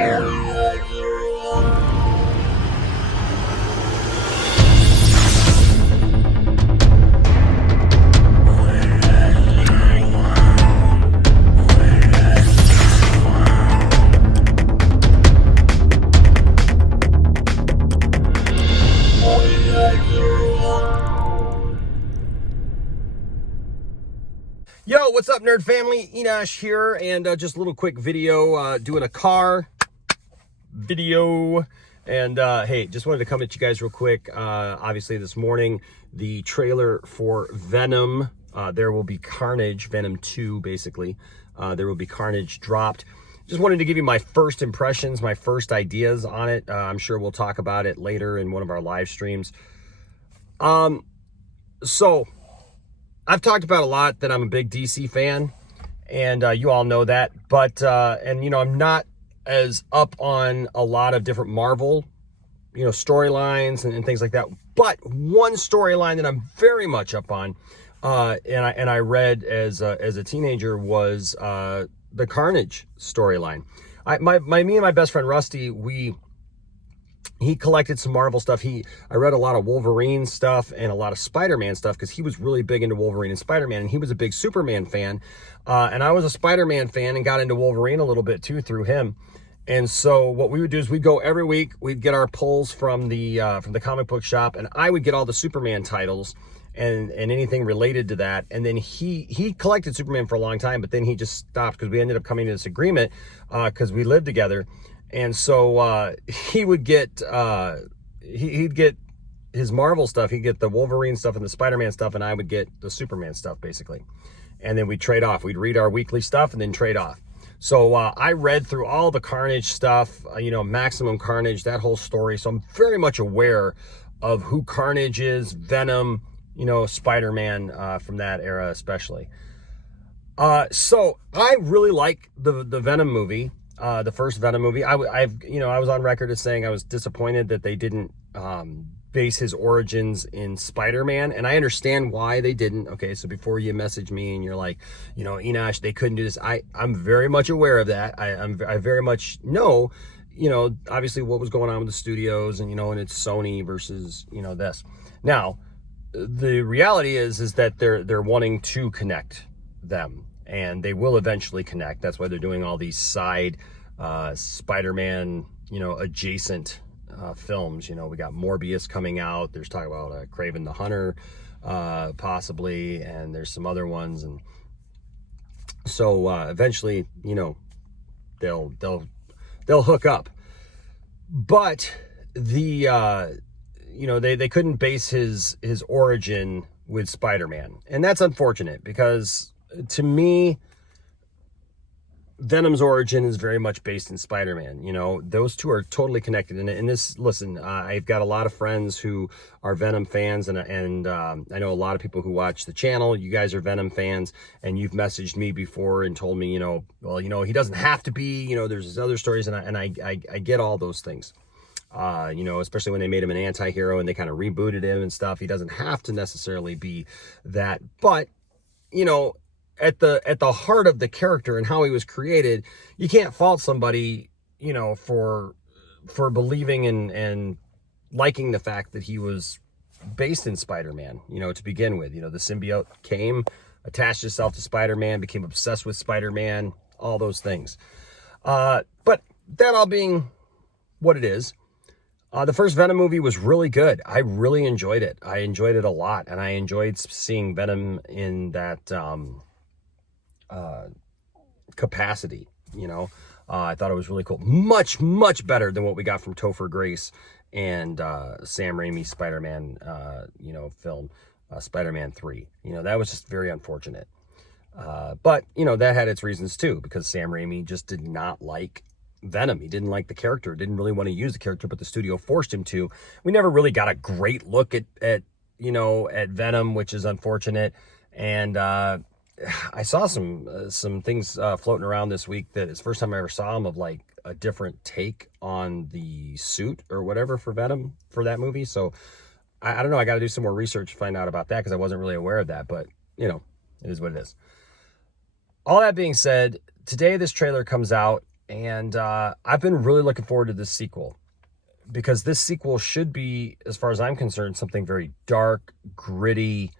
Yo, what's up, nerd family? Enosh here, and just a little quick video, doing a car video. And hey, just wanted to come at you guys real quick. Obviously, this morning, the trailer for Venom, there will be Carnage, Venom 2, basically. There will be Carnage dropped. Just wanted to give you my first impressions, my first ideas on it. I'm sure we'll talk about it later in one of our live streams. So I've talked about a lot that I'm a big DC fan, and you all know that, but, and, you know, I'm not as up on a lot of different Marvel, you know, storylines and things like that, but one storyline that I'm very much up on, and I read as a teenager was the Carnage storyline. Me and my best friend Rusty, he collected some Marvel stuff. I read a lot of Wolverine stuff and a lot of Spider-Man stuff because he was really big into Wolverine and Spider-Man, and he was a big Superman fan. And I was a Spider-Man fan and got into Wolverine a little bit too through him. And so what we would do is we'd go every week, we'd get our pulls from the comic book shop, and I would get all the Superman titles and anything related to that. And then he collected Superman for a long time, but then he just stopped because we ended up coming to this agreement because we lived together. And so he would get he'd get his Marvel stuff, he'd get the Wolverine stuff and the Spider-Man stuff, and I would get the Superman stuff, basically. And then we'd trade off. We'd read our weekly stuff and then trade off. So I read through all the Carnage stuff, you know, Maximum Carnage, that whole story. So I'm very much aware of who Carnage is, Venom, you know, Spider-Man from that era especially. So I really like the Venom movie. The first Venom movie. I was on record as saying I was disappointed that they didn't base his origins in Spider-Man, and I understand why they didn't. Okay, so before you message me and you're like, you know, Enosh, they couldn't do this. I'm very much aware of that. I very much know, you know, obviously what was going on with the studios, and you know, and it's Sony versus, you know, this. Now, the reality is that they're wanting to connect them. And they will eventually connect. That's why they're doing all these side Spider-Man, you know, adjacent films. You know, we got Morbius coming out. There's talk about Kraven the Hunter, possibly, and there's some other ones. And so eventually, you know, they'll hook up. But the you know, they couldn't base his origin with Spider-Man, and that's unfortunate because, to me, Venom's origin is very much based in Spider-Man. You know, those two are totally connected. And this, listen, I've got a lot of friends who are Venom fans, and I know a lot of people who watch the channel. You guys are Venom fans, and you've messaged me before and told me, you know, well, you know, he doesn't have to be. You know, there's other stories, and I get all those things. You know, especially when they made him an anti-hero and they kind of rebooted him and stuff. He doesn't have to necessarily be that, but you know, at the heart of the character and how he was created, you can't fault somebody, you know, for believing and liking the fact that he was based in Spider-Man, you know, to begin with. You know, the symbiote came, attached itself to Spider-Man, became obsessed with Spider-Man, all those things. But that all being what it is, the first Venom movie was really good. I really enjoyed it. I enjoyed it a lot, and I enjoyed seeing Venom in that capacity, you know. I thought it was really cool. Much, much better than what we got from Topher Grace and Sam Raimi's Spider-Man, you know, film, Spider-Man 3. You know, that was just very unfortunate. But, you know, that had its reasons too, because Sam Raimi just did not like Venom. He didn't like the character, didn't really want to use the character, but the studio forced him to. We never really got a great look at you know, at Venom, which is unfortunate. And I saw some things floating around this week that it's the first time I ever saw them, of like a different take on the suit or whatever for Venom for that movie. So I don't know. I got to do some more research to find out about that, because I wasn't really aware of that. But, you know, it is what it is. All that being said, today this trailer comes out, And I've been really looking forward to this sequel, because this sequel should be, as far as I'm concerned, something very dark, gritty.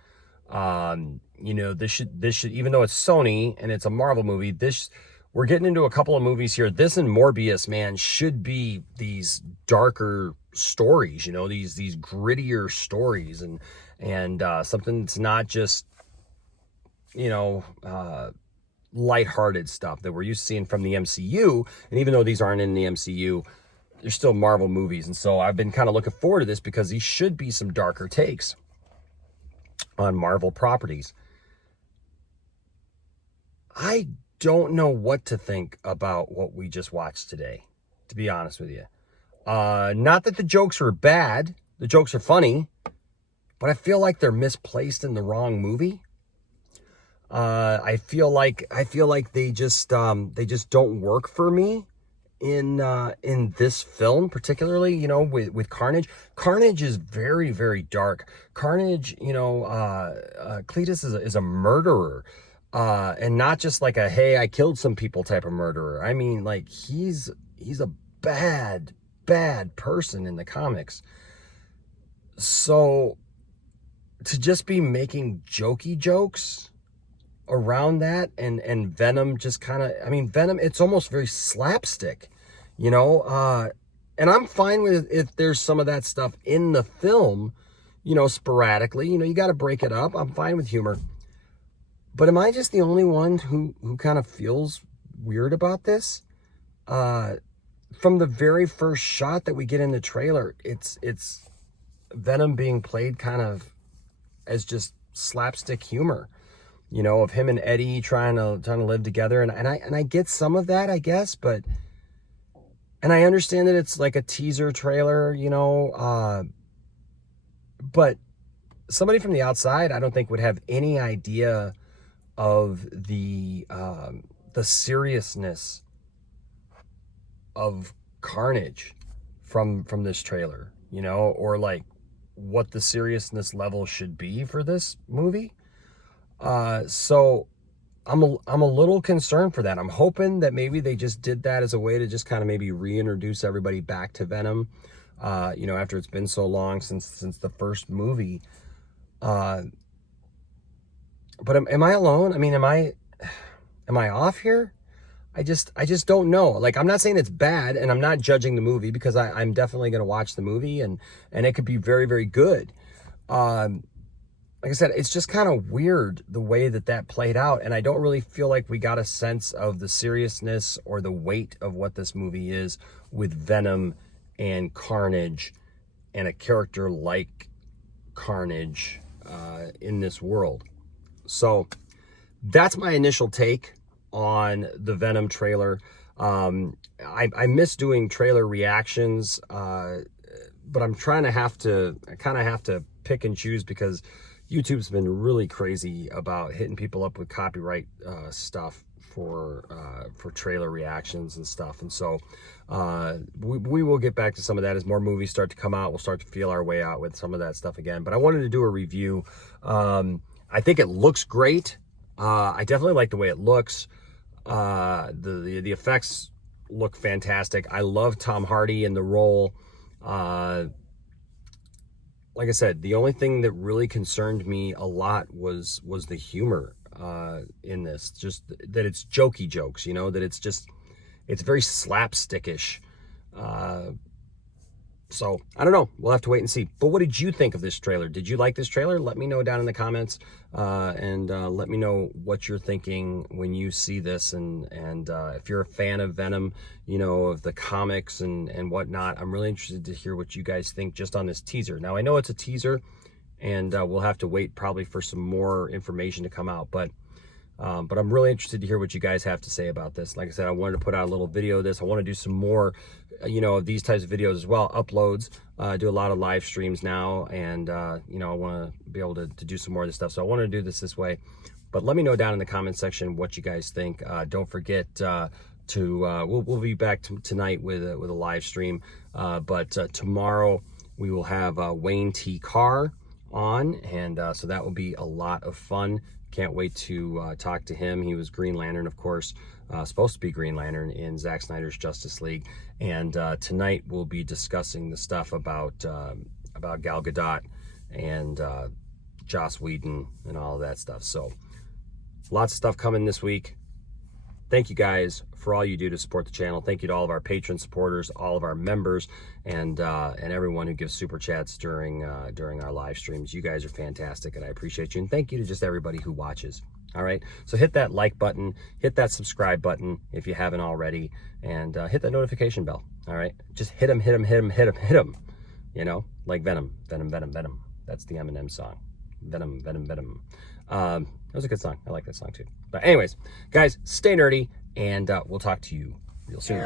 You know, this should, even though it's Sony and it's a Marvel movie, we're getting into a couple of movies here. This and Morbius, man, should be these darker stories, you know, these grittier stories, and something that's not just, you know, lighthearted stuff that we're used to seeing from the MCU. And even though these aren't in the MCU, they're still Marvel movies. And so I've been kind of looking forward to this, because these should be some darker takes on Marvel properties. I don't know what to think about what we just watched today, to be honest with you. Not that the jokes were bad. The jokes are funny, but I feel like they're misplaced in the wrong movie. I feel like they just don't work for me in this film, particularly, you know, with Carnage. Carnage is very, very dark. Carnage, you know, Cletus is a murderer, and not just like a, hey, I killed some people type of murderer. I mean, like, he's a bad person in the comics. So to just be making jokey jokes around that, and Venom just kind of, I mean, Venom, it's almost very slapstick, you know, and I'm fine with if there's some of that stuff in the film, you know, sporadically, you know, you got to break it up. I'm fine with humor. But am I just the only one who kind of feels weird about this? From the very first shot that we get in the trailer, it's Venom being played kind of as just slapstick humor, you know, of him and Eddie trying to live together. And I get some of that, I guess, but, and I understand that it's like a teaser trailer, you know, but somebody from the outside, I don't think would have any idea of the seriousness of Carnage from this trailer, you know, or like what the seriousness level should be for this movie. So I'm a little concerned for that. I'm hoping that maybe they just did that as a way to just kind of maybe reintroduce everybody back to Venom, you know, after it's been so long since the first movie. But am I alone? I mean, am I off here? I just don't know. Like, I'm not saying it's bad, and I'm not judging the movie, because I'm definitely going to watch the movie, and it could be very, very good. Like I said, it's just kind of weird the way that played out, and I don't really feel like we got a sense of the seriousness or the weight of what this movie is with Venom and Carnage and a character like Carnage in this world. So that's my initial take on the Venom trailer. I miss doing trailer reactions, but I'm trying to have to pick and choose, because YouTube's been really crazy about hitting people up with copyright stuff for trailer reactions and stuff. And so we will get back to some of that as more movies start to come out. We'll start to feel our way out with some of that stuff again. But I wanted to do a review. I think it looks great. I definitely like the way it looks. The effects look fantastic. I love Tom Hardy in the role. Like I said, the only thing that really concerned me a lot was the humor in this. Just that it's jokey jokes, you know, that it's very slapstickish. So I don't know. We'll have to wait and see. But what did you think of this trailer? Did you like this trailer? Let me know down in the comments, and let me know what you're thinking when you see this. And if you're a fan of Venom, you know, of the comics and whatnot, I'm really interested to hear what you guys think just on this teaser. Now, I know it's a teaser, and we'll have to wait probably for some more information to come out. But I'm really interested to hear what you guys have to say about this. Like I said, I wanted to put out a little video of this. I want to do some more, you know, of these types of videos as well, uploads. Do a lot of live streams now, and, you know, I want to be able to do some more of this stuff. So I wanted to do this way. But let me know down in the comment section what you guys think. Don't forget we'll be back tonight with a live stream. But tomorrow we will have Wayne T. Carr on, and so that will be a lot of fun. Can't wait to talk to him. He was Green Lantern, of course, supposed to be Green Lantern in Zack Snyder's Justice League. And tonight we'll be discussing the stuff about Gal Gadot and Joss Whedon and all of that stuff. So lots of stuff coming this week. Thank you guys for all you do to support the channel. Thank you to all of our patron supporters, all of our members, and everyone who gives super chats during our live streams. You guys are fantastic, and I appreciate you. And thank you to just everybody who watches. All right, so hit that like button, hit that subscribe button if you haven't already, and hit that notification bell. All right, just hit them, hit them, hit them, hit them, hit them. You know, like Venom, Venom, Venom, Venom. That's the Eminem song. Venom, Venom, Venom. That was a good song. I like that song too. But anyways, guys, stay nerdy, and we'll talk to you real soon.